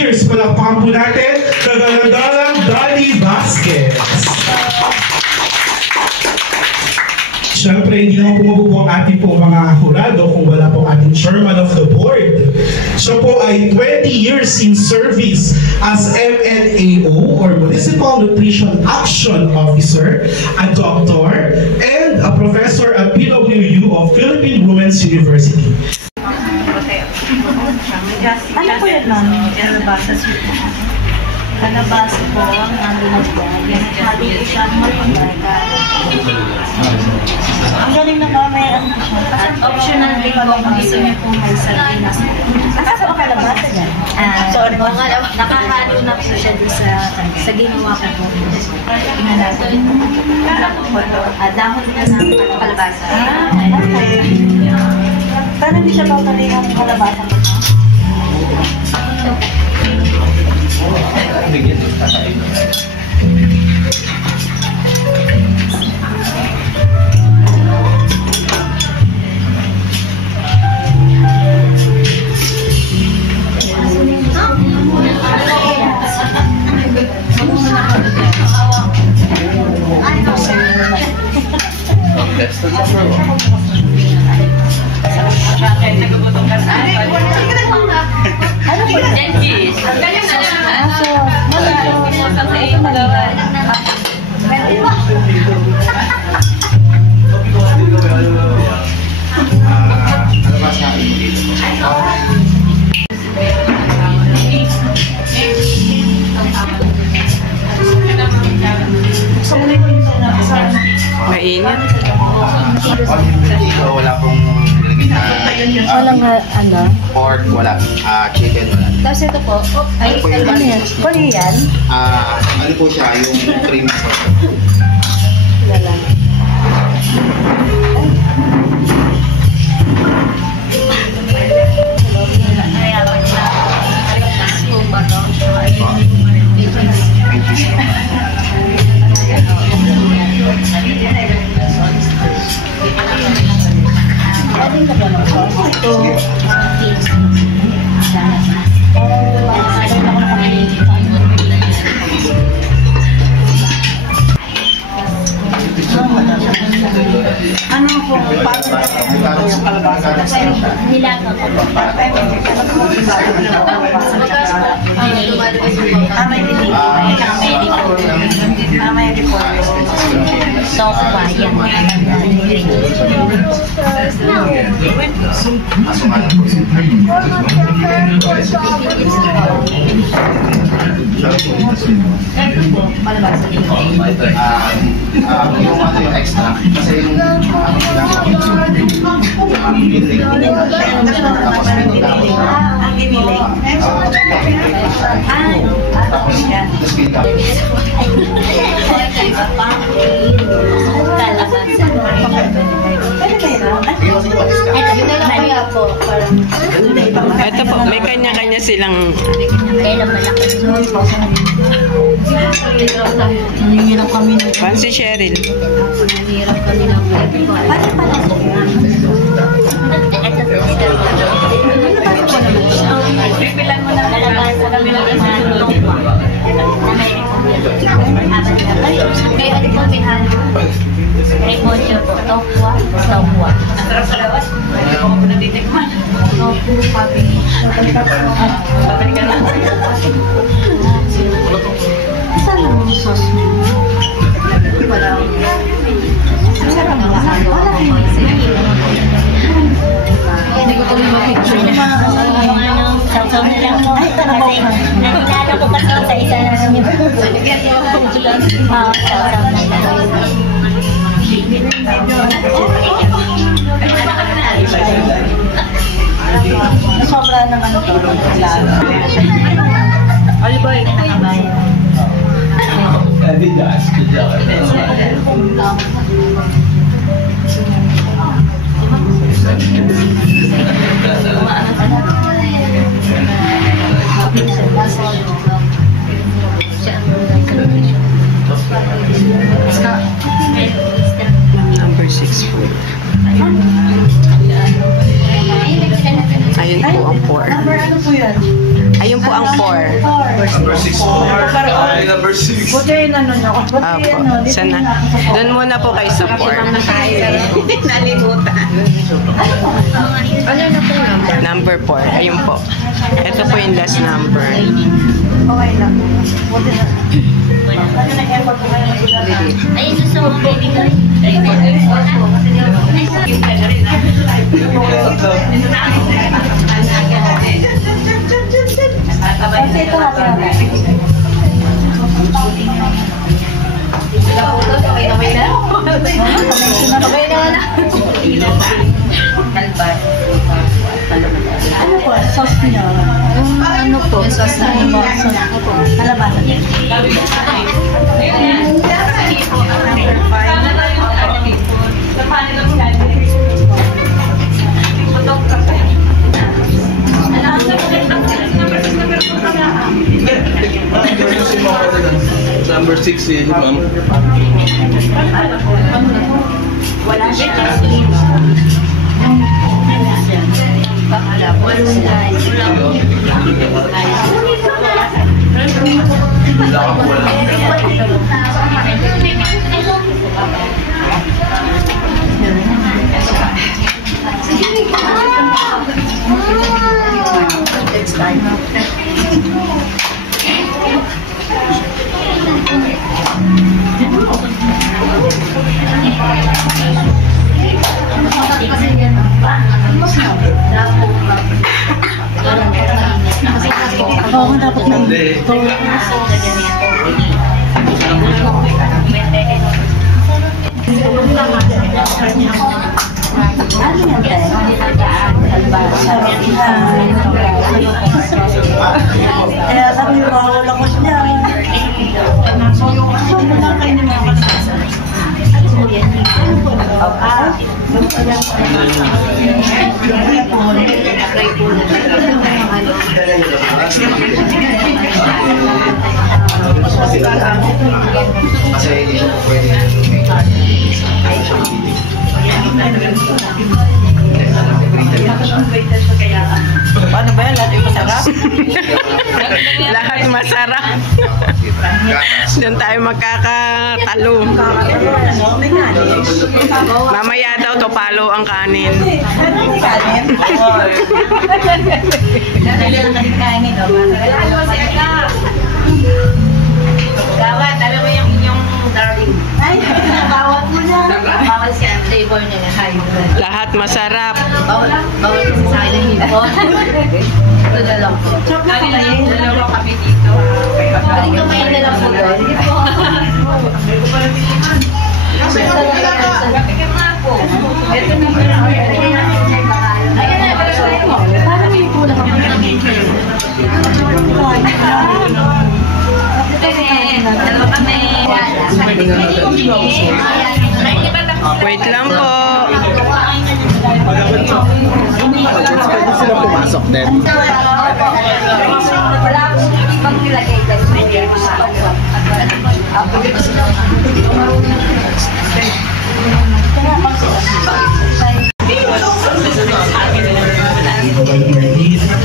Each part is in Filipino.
years. Palakpakan po natin, kagalandalang Dolly Vasquez. Siyempre, hindi naman pumubuo ang ating po mga hurado kung wala po ating chairman of the board. Siya po ay 20 years in service as MNAO or Municipal Nutrition Action Officer, a doctor, and a professor at PWU of Philippine Women's University. Ano po yun, ma'am? Kalabasa po ang nandun dyan. Haluto siya ang mapamarka. Ang galing na mamaya ang siya. At optional din po kung gusto niyo po may sardinas. Asa po ang kalabasa niya? Nakahalo na po siya doon sa ginawa ko po. Tingnan natin. Ano po ito? Dahon na ng kalabasa. Okay. Paano hindi siya totally ng kalabasa mo? Bigyan din kakain. Ano po? Dentist. Mainit. Wala pong Walang ano? pork, wala. Chicken, wala. Tapos ito po, ay, ano yan? Korean? Ano po siya, yung cream sauce. Wala. Ano po? Paano yung kalabasa? Nilaga ko po. May report. Sopa, yan. Yung ano yung extra, kasi yung Ang giniling. Ito po, may kanya-kanya silang... Nangingilang kami ng... Fancy Cheryl. Nangingilang kami ng... Paano pala? Pipilan mo na kalabasa kami ng tokwa. Kaya ano po bihalo? Reponyo po, tokwa, tokwa. Ang sarap sa labas. Hindi ko natitikman. Tokwa, papi. Babalik ka lang. Saan lang yung sauce mo? Wala. Saan lang yung sauce mo? Hindi ko tuloy ma-picture na. Saw-saw na lang mo. Kasi natinalo ko kasi sa isa na lang yung saw-saw na lang. Sobra naman ito. Alibay. Number 6 po. Ayun po ang 4. Number ano po yan? Ayun Ayun po ang 4. Number 6 po. Ay, number 6. Buti yung ano nyo. Buti Opo. ano. Dito Sana. na. Doon muna po kayo sa 4. Nalimutan. Ano na po number? Number 4. Ayun po. Ito po yung last number. Okay lang. Buti na. Ano na effort ko ngayon sila? Ayun, gusto mo baby ko. Kasi ito natin. Ano po? Sauce niyo? Ano po? Sauce na ano mo? Kalabasan. Number 6 eh, ma'am. Wala siya. Oo, dapat na. Hindi. Ano yan tayo? Kaya sabi ko, wala ko siya. Ano lang kayo ni mga Kasi hindi siya pwede. Paano ba yan? Lahat yung masarap? Lahat masarap. Doon tayo magkakatalo. May kanin. Mamaya daw to palo ang kanin. Ano may kanin? Kanin. Gawat, alam mo yung inyong darling. Ay, nabawat mo na. Bawal siya ang flavor niya na hybrid. Lahat masarap. Bawal kasi sa akin ng hipon. Ito na lang po. Chop na kumain. Dalawa kami dito. Pwede kumain na lang po doon. Kasi talaga nga po. Ito na po. Ayun na, parang may kulang ako. Dalawa kami. Wait lang po. Pwede sila pumasok din. Wala akong ibang nilagay dahil may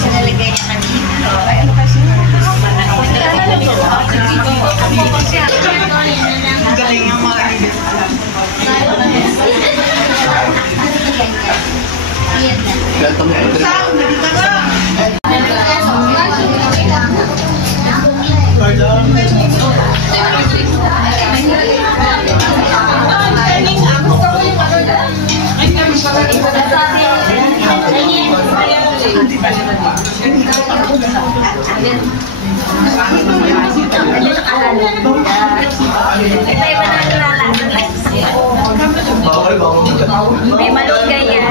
sinalagay niya kanina. Ano kasi? Galing ang mga Ganito mo ito. May malunggay yan.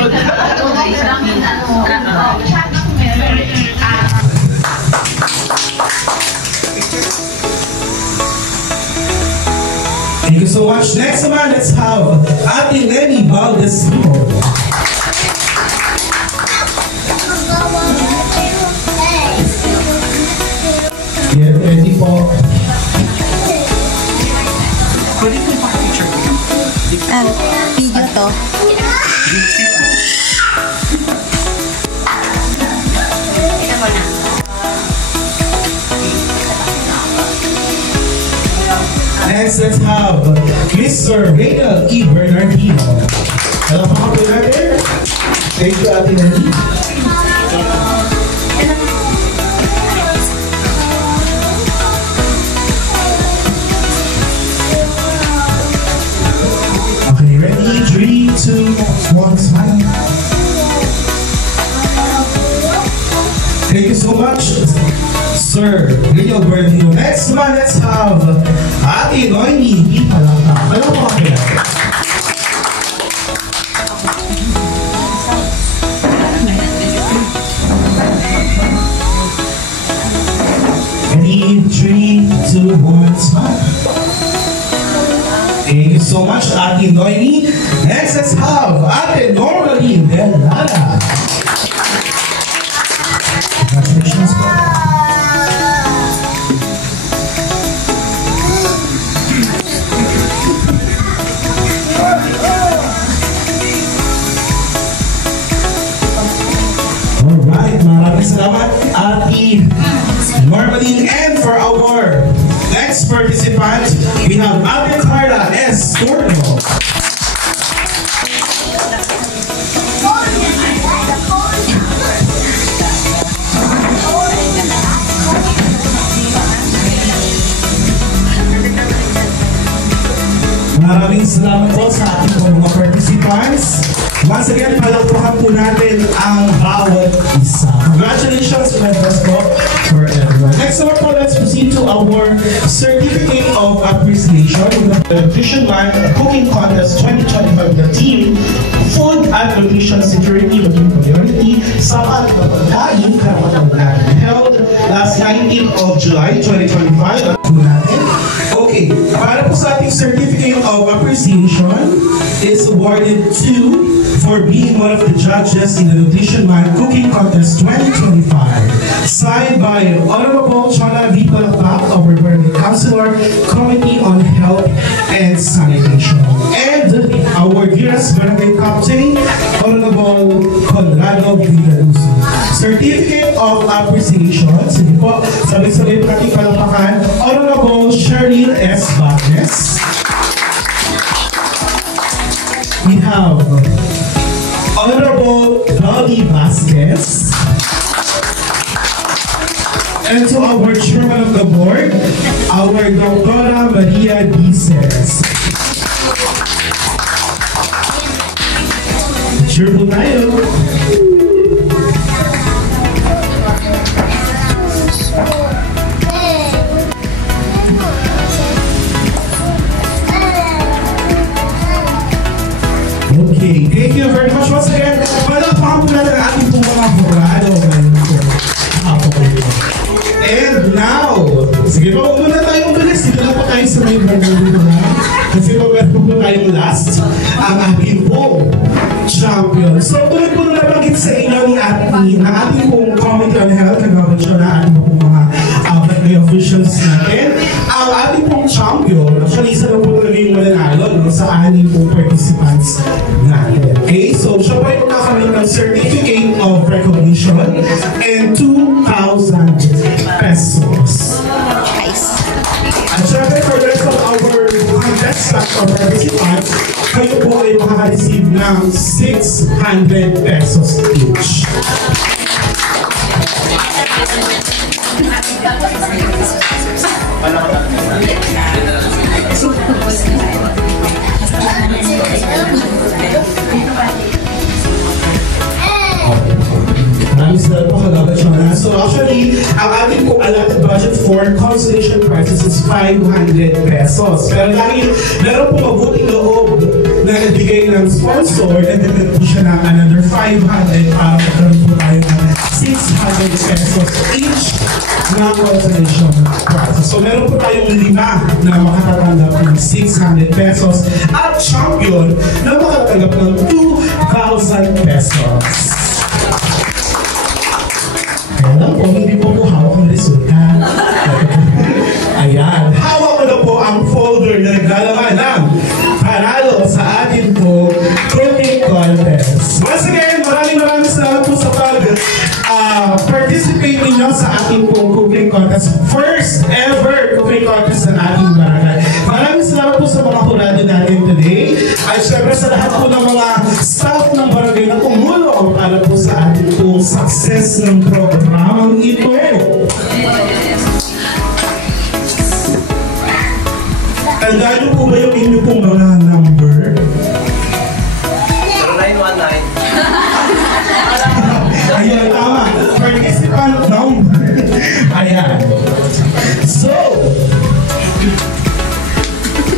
Thank you so much. Next naman, let's have Ate Lenny Valdez. Get ready po. video to. Next, let's have Mr. Reynald E. Bernardino. Alam pa po natin. Thank you, Ate Nani. Okay, ready? 3, 2, 1, smile. Thank you so much, Sir Reynald Bernardino. Next one, let's have Ate Noemi E. Palata. Alam po natin. Ready? 3, 2, 1, smile. Thank you so much, Ate Noemi. Next, let's have Ate Normally Delala. Congratulations, po. Alright, maraming salamat, Ate Normaline. And for our next participant, we have Ate Carla S. Torno. Maraming salamat po sa ating mga participants. Once again, palakpakan po natin ang bawat isa. Congratulations to my best po for everyone. Next up po, let's proceed to our Certificate of Appreciation with the Nutrition Line Cooking Contest 2025 na team. Food and Nutrition Security maging priority sa pagpapagkain karapatan natin. Held last 19th of July 2025. Okay, para po sa ating Certificate of Appreciation is awarded to for being one of the judges in the Nutrition Line Cooking Contest 2025. Signed by Honorable Chana V. Palakpak, our Barangay Councilor, Committee on Health and Sanitation. And our dearest Barangay Captain, Honorable Conrado Villaruso. Certificate of Appreciation, sige po, sabay-sabay natin palakpakan, Honorable Cheryl S. Bates. We have Honorable Dolly Vasquez. And to our Chairman of the Board, our Dr. Maria Dices. Sure po tayo. Okay, thank you very much once again. Palakpakan po natin ang ating pong mga hurado ngayon po. And now, sige po, muna tayong bilis. Dito na po tayo sa may barangay na. Kasi meron po tayong last, ang ating pong champion. So, tulad po na nabanggit sa inyo ng ating pong Committee on Health, nagawin siya na ating pong mga barangay officials natin. Ang ating pong champion, actually, isa na po talaga yung mananalo sa ating pong participants natin. Okay, so siya po ay magkakaroon ng Certificate of Recognition and 2,000 pesos. At syempre, for the rest of our contestants or participants, kayo po ay makaka-receive ng 600 pesos each. So actually, ang ating po allotted budget for consolation prizes is 500 pesos. Pero dahil meron po mabuting loob na nagbigay ng sponsor, nagdagdag po siya ng another 500 para magkaroon po tayo ng 600 pesos each na consolation prizes. So meron po tayong 5 na makatatanggap ng 600 pesos at champion na makatatanggap ng 2,000 pesos. Alam po, hindi po hawak ang resulta. Ayan. Hawak ko na po ang folder na naglalaman ng panalo sa atin po cooking contest. Once again, maraming salamat po sa participate ninyo sa ating pong cooking contest. First ever cooking contest ng ating barangay. po ng mga staff ng barangay na kumulo para po sa ating pong success ng programang ito. Tandaan niyo po ba yung inyo pong mga number? 0919. Ayun, tama. Participant number. Ayan. So,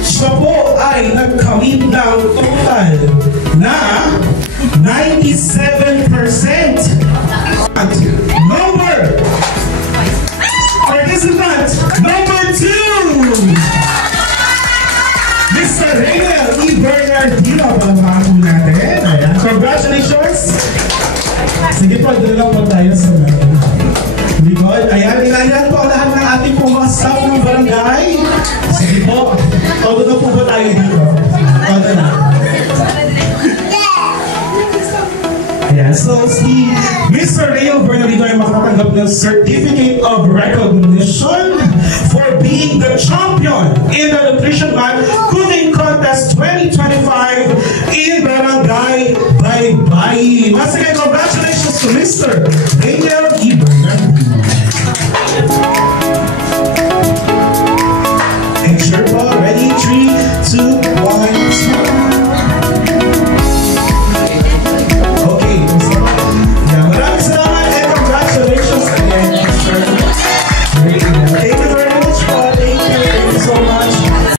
siya po ay nagkamit ng total na 97%. Number! Participant number 2! Mr. Reynel E. Bernardino, palamahan po natin. Ayan. Congratulations! Sige po, doon lang po tayo sa likod. Ayan, inayan po lahat ng ating pong mga staff ng barangay. Sige po, todo na po ba tayo dito? Todo na. Ayan, so si Mr. Reynel Bernardino ay makatanggap ng Certificate of Recognition for being the champion in the Nutrition Man Cooking Contest 2025 in Barangay Baybay. Once again, congratulations to Mr. Reynel E. Bernardino. And sure po, ready? 3, 2, 1, okay, yeah, maraming salamat and congratulations again, Mr. Reynel.